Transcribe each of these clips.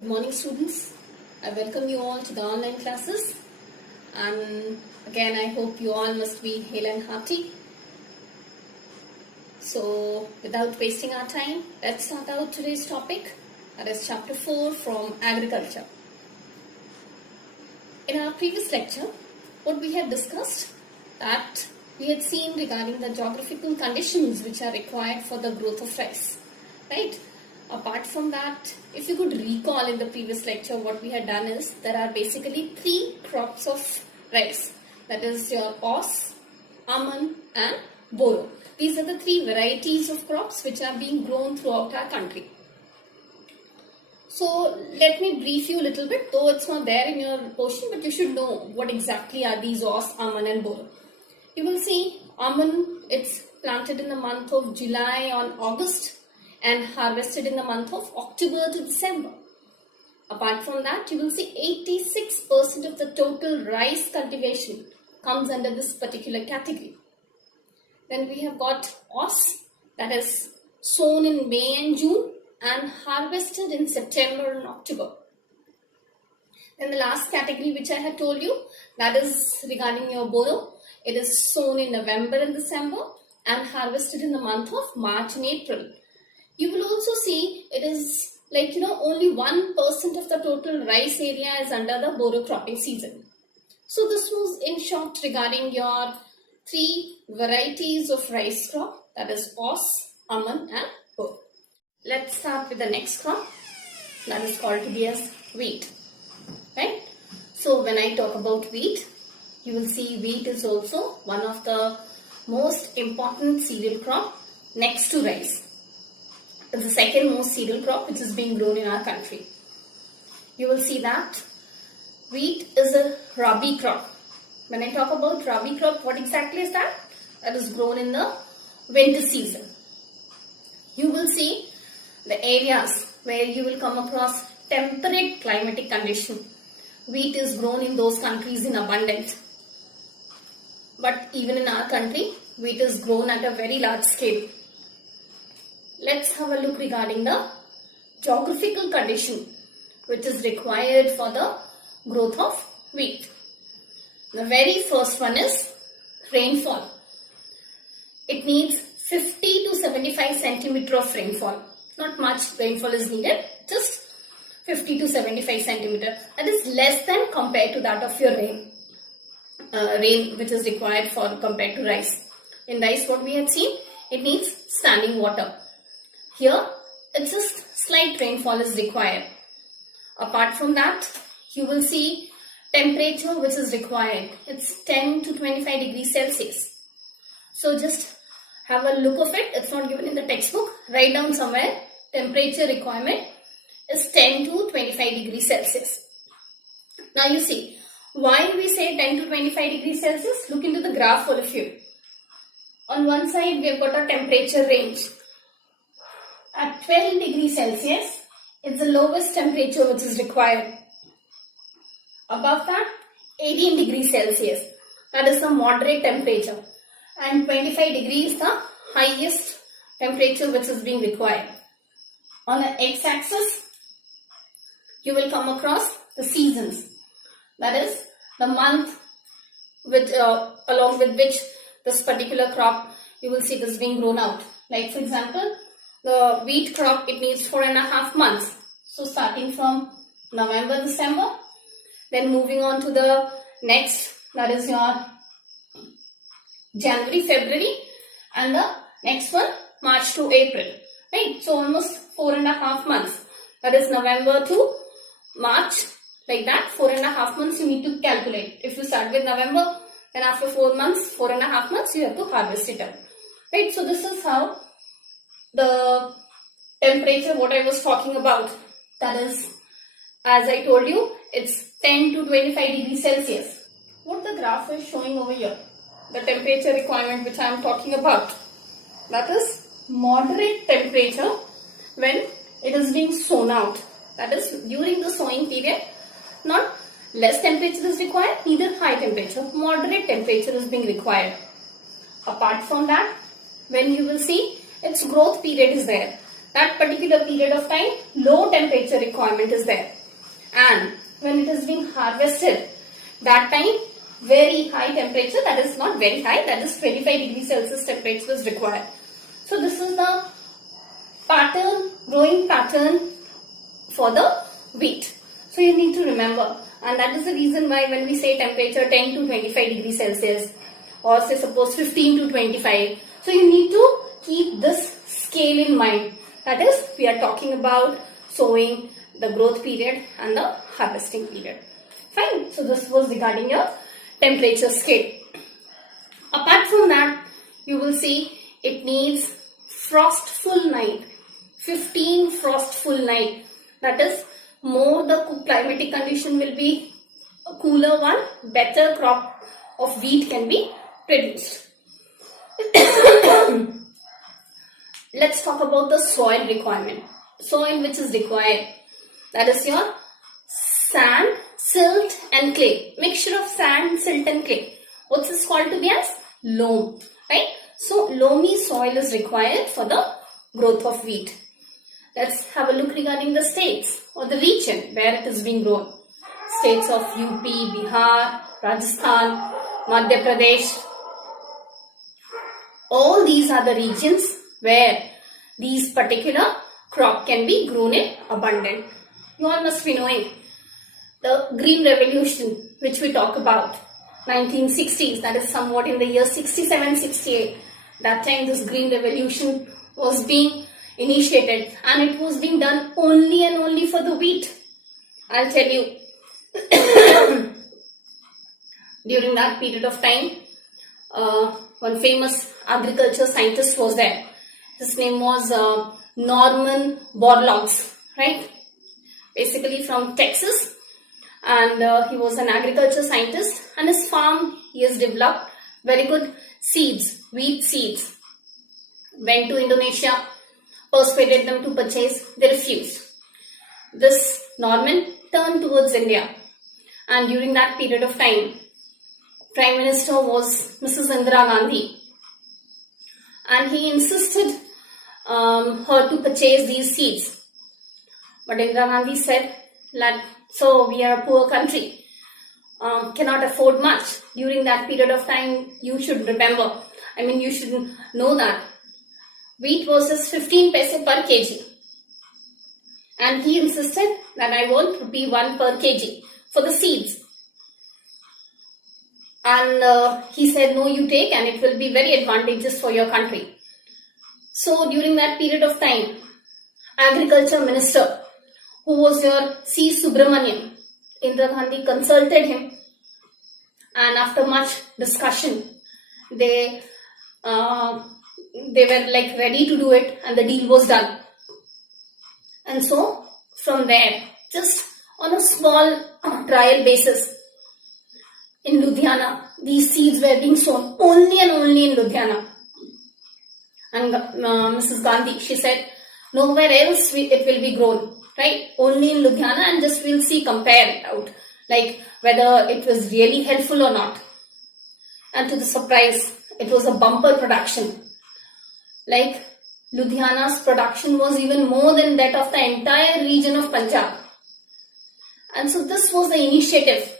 Good morning, students. I welcome you all to the online classes, and again I hope you all must be hale and hearty. So without wasting our time, let's start out today's topic, that is chapter 4 from Agriculture. In our previous lecture, what we had discussed, that we had seen regarding the geographical conditions which are required for the growth of rice, right? Apart from that, if you could recall in the previous lecture, what we had done is there are basically 3 crops of rice. That is your os, almond and boro. These are the 3 varieties of crops which are being grown throughout our country. So let me brief you a little bit, though it's not there in your portion, but you should know what exactly are these os, almond and boro. You will see almond, it's planted in the month of July on August and harvested in the month of October to December. Apart from that, you will see 86% of the total rice cultivation comes under this particular category. Then we have got os, that is sown in May and June and harvested in September and October. Then the last category which I had told you, that is regarding your boro. It is sown in November and December and harvested in the month of March and April. You will also see it is only 1% of the total rice area is under the boro cropping season. So this was in short regarding your 3 varieties of rice crop, that is os, almond and boro. Let's start with the next crop, that is called to be as wheat, right? So when I talk about wheat, you will see wheat is also one of the most important cereal crop next to rice. It's the second most cereal crop which is being grown in our country. You will see that wheat is a Rabi crop. When I talk about Rabi crop, what exactly is that? That is grown in the winter season. You will see the areas where you will come across temperate climatic condition. Wheat is grown in those countries in abundance. But even in our country, wheat is grown at a very large scale. Let's have a look regarding the geographical condition which is required for the growth of wheat. The very first one is rainfall. It needs 50 to 75 centimeter of rainfall. Not much rainfall is needed, just 50 to 75 centimeter. That is less than compared to that of your rain which is required for compared to rice. In rice, what we had seen, it needs standing water. Here, it's just slight rainfall is required. Apart from that, you will see temperature which is required. It's 10 to 25 degrees Celsius. So just have a look of it. It's not given in the textbook. Write down somewhere. Temperature requirement is 10 to 25 degrees Celsius. Now you see, why we say 10 to 25 degrees Celsius? Look into the graph, all of you. On one side, we have got a temperature range. At 12 degrees Celsius, it's the lowest temperature which is required. Above that, 18 degrees Celsius. That is the moderate temperature. And 25 degrees is the highest temperature which is being required. On the x-axis, you will come across the seasons. That is the month which, along with which this particular crop, you will see this being grown out. Like for example, the wheat crop, it needs 4.5 months. So starting from November, December, then moving on to the next, that is your January, February, and the next one, March to April, right? So almost 4.5 months. That is November to March, like that, 4.5 months you need to calculate. If you start with November, then after 4.5 months, you have to harvest it up, right? So this is how the temperature, what I was talking about, that is, as I told you, it's 10 to 25 degrees Celsius. What the graph is showing over here, the temperature requirement which I am talking about, that is moderate temperature when it is being sown out. That is during the sowing period, not less temperature is required, neither high temperature, moderate temperature is being required. Apart from that, when you will see its growth period is there, that particular period of time, low temperature requirement is there. And when it is being harvested, that time very high temperature, that is not very high, that is 25 degrees Celsius temperature is required. So this is the pattern, growing pattern for the wheat. So you need to remember, and that is the reason why when we say temperature 10 to 25 degrees Celsius, or say suppose 15 to 25, so you need to keep this scale in mind. That is, we are talking about sowing, the growth period and the harvesting period. Fine. So this was regarding your temperature scale. Apart from that, you will see it needs frostful night, 15 frostful night. That is, more the climatic condition will be a cooler one, better crop of wheat can be produced. Let's talk about the soil requirement. Soil which is required, that is your sand, silt and clay. Mixture of sand, silt and clay. What's this called to be as? Loam. Right? So loamy soil is required for the growth of wheat. Let's have a look regarding the states or the region where it is being grown. States of UP, Bihar, Rajasthan, Madhya Pradesh. All these are the regions where these particular crop can be grown in abundance. You all must be knowing the Green Revolution which we talk about, 1960s, that is somewhat in the year 67-68. That time this Green Revolution was being initiated and it was being done only and only for the wheat. I'll tell you, during that period of time, one famous agriculture scientist was there. His name was Norman Borlaug's, right? Basically from Texas, and he was an agriculture scientist, and his farm he has developed very good seeds, wheat seeds. Went to Indonesia, persuaded them to purchase, they refused. This Norman turned towards India, and during that period of time, Prime Minister was Mrs. Indira Gandhi, and he insisted her to purchase these seeds. But Indira Gandhi said, so we are a poor country, cannot afford much. During that period of time, you should remember, you should know that wheat was just 15 paise per kg. And he insisted that I want rupee 1 per kg for the seeds. And he said, no, you take, and it will be very advantageous for your country. So during that period of time, Agriculture Minister, who was your C. Subramanian, Indira Gandhi consulted him, and after much discussion, they were like ready to do it, and the deal was done. And so from there, just on a small trial basis, in Ludhiana, these seeds were being sown only and only in Ludhiana. And Mrs. Gandhi, she said, nowhere else it will be grown, right? Only in Ludhiana, and just we'll see, compare it out, like whether it was really helpful or not. And to the surprise, it was a bumper production. Like Ludhiana's production was even more than that of the entire region of Punjab. And so this was the initiative,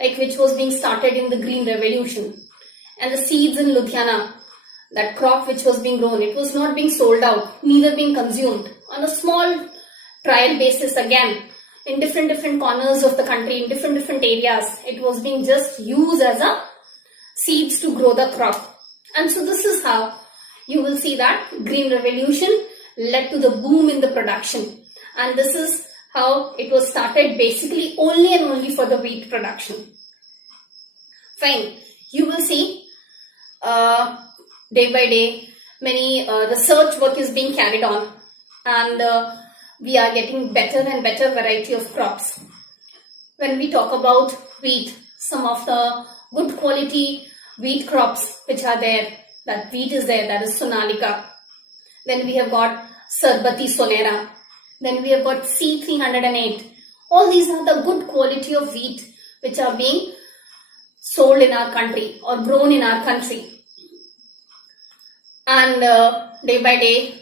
like which was being started in the Green Revolution. And the seeds in Ludhiana, that crop which was being grown, it was not being sold out, neither being consumed. On a small trial basis again, in different corners of the country, in different areas, it was being just used as a seeds to grow the crop. And so this is how you will see that Green Revolution led to the boom in the production. And this is how it was started, basically only and only for the wheat production. Fine. You will see day by day many research work is being carried on, and we are getting better and better variety of crops. When we talk about wheat, some of the good quality wheat crops which are there, that wheat is there, that is Sonalika. Then we have got Sarbati Sonera. Then we have got C308. All these are the good quality of wheat which are being sold in our country or grown in our country. And day by day,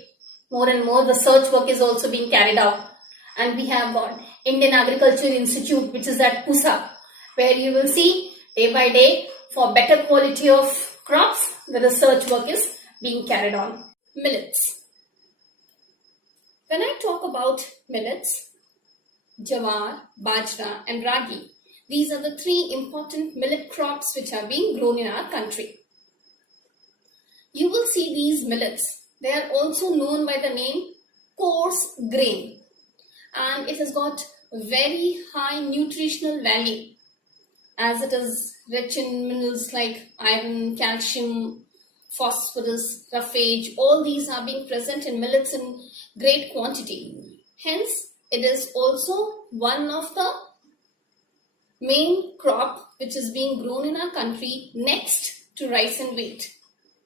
more and more research work is also being carried out. And we have got Indian Agriculture Institute, which is at Pusa, where you will see day by day for better quality of crops, the research work is being carried on. Millets. When I talk about millets, jawar, bajra and ragi, these are the three important millet crops which are being grown in our country. You will see these millets. They are also known by the name coarse grain, and it has got very high nutritional value as it is rich in minerals like iron, calcium, phosphorus, roughage. All these are being present in millets in great quantity. Hence, it is also one of the main crop which is being grown in our country next to rice and wheat.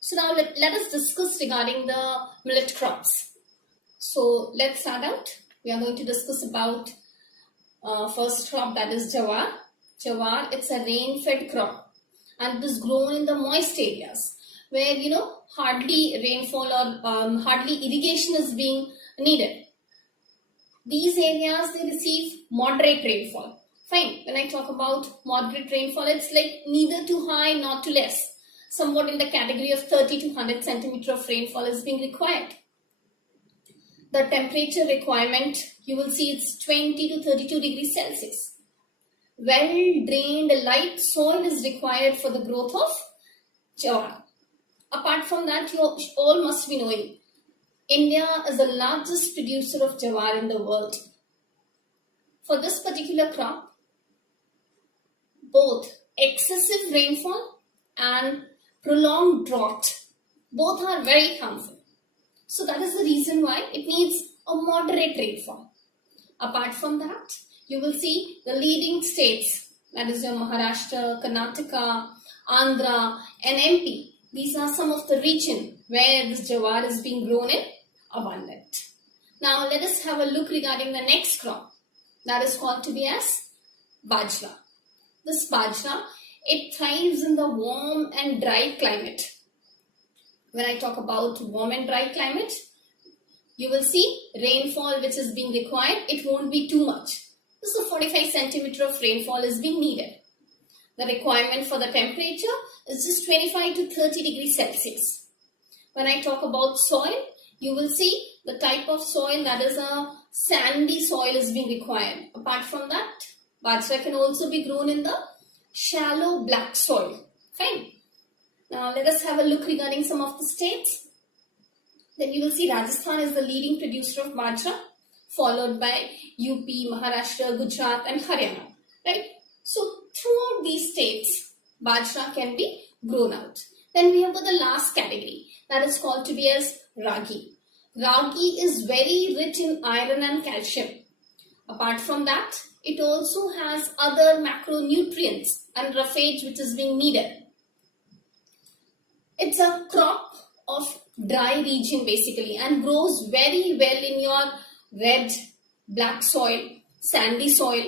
So now let us discuss regarding the millet crops. So let's start out. We are going to discuss about first crop, that is jawar. Jawar, it's a rain-fed crop and it is grown in the moist areas where hardly rainfall or hardly irrigation is being needed. These areas, they receive moderate rainfall. Fine. When I talk about moderate rainfall, it's like neither too high nor too less. Somewhat in the category of 30 to 100 centimeter of rainfall is being required. The temperature requirement, you will see it's 20 to 32 degrees Celsius. Well-drained, light soil is required for the growth of jawar. Apart from that, you all must be knowing, India is the largest producer of jawar in the world. For this particular crop, both excessive rainfall and prolonged drought, both are very harmful. So that is the reason why it needs a moderate rainfall. Apart from that, you will see the leading states, that is your Maharashtra, Karnataka, Andhra and MP. These are some of the region where this jawar is being grown in abundant. Now let us have a look regarding the next crop, that is called to be as bajra. This bajra, it thrives in the warm and dry climate. When I talk about warm and dry climate, you will see rainfall which is being required, it won't be too much. This is 45 centimeter of rainfall is being needed. The requirement for the temperature is just 25 to 30 degrees Celsius. When I talk about soil, you will see the type of soil, that is a sandy soil is being required. Apart from that, bajra can also be grown in the shallow black soil. Fine. Now let us have a look regarding some of the states. Then you will see Rajasthan is the leading producer of bajra, followed by UP, Maharashtra, Gujarat and Haryana. Right? So throughout these states, bajra can be grown out. Then we have got the last category, that is called to be as ragi. Ragi is very rich in iron and calcium. Apart from that, it also has other macronutrients and roughage which is being needed. It's a crop of dry region basically and grows very well in your red, black soil, sandy soil,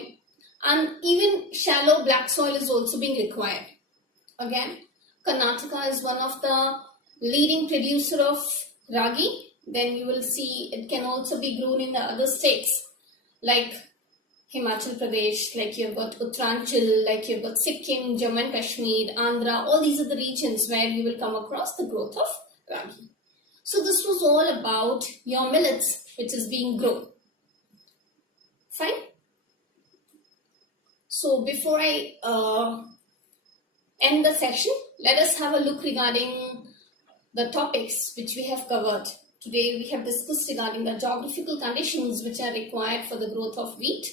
and even shallow black soil is also being required. Again, Karnataka is one of the leading producer of ragi. Then you will see it can also be grown in the other states like Himachal Pradesh, like you've got Uttaranchal, like you've got Sikkim, Jammu and Kashmir, Andhra. All these are the regions where you will come across the growth of ragi. So this was all about your millets which is being grown. Fine. So before I end the session, let us have a look regarding the topics which we have covered. Today we have discussed regarding the geographical conditions which are required for the growth of wheat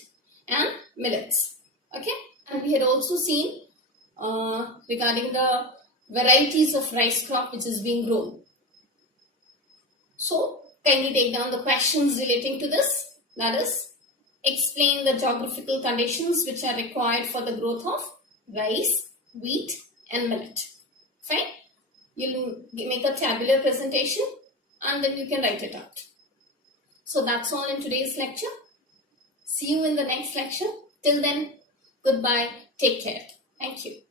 and millets. Okay, and we had also seen regarding the varieties of rice crop which is being grown. So kindly take down the questions relating to this. That is, explain the geographical conditions which are required for the growth of rice, wheat and millet. Fine. You'll make a tabular presentation and then you can write it out. So that's all in today's lecture. See you in the next lecture. Till then, goodbye. Take care. Thank you.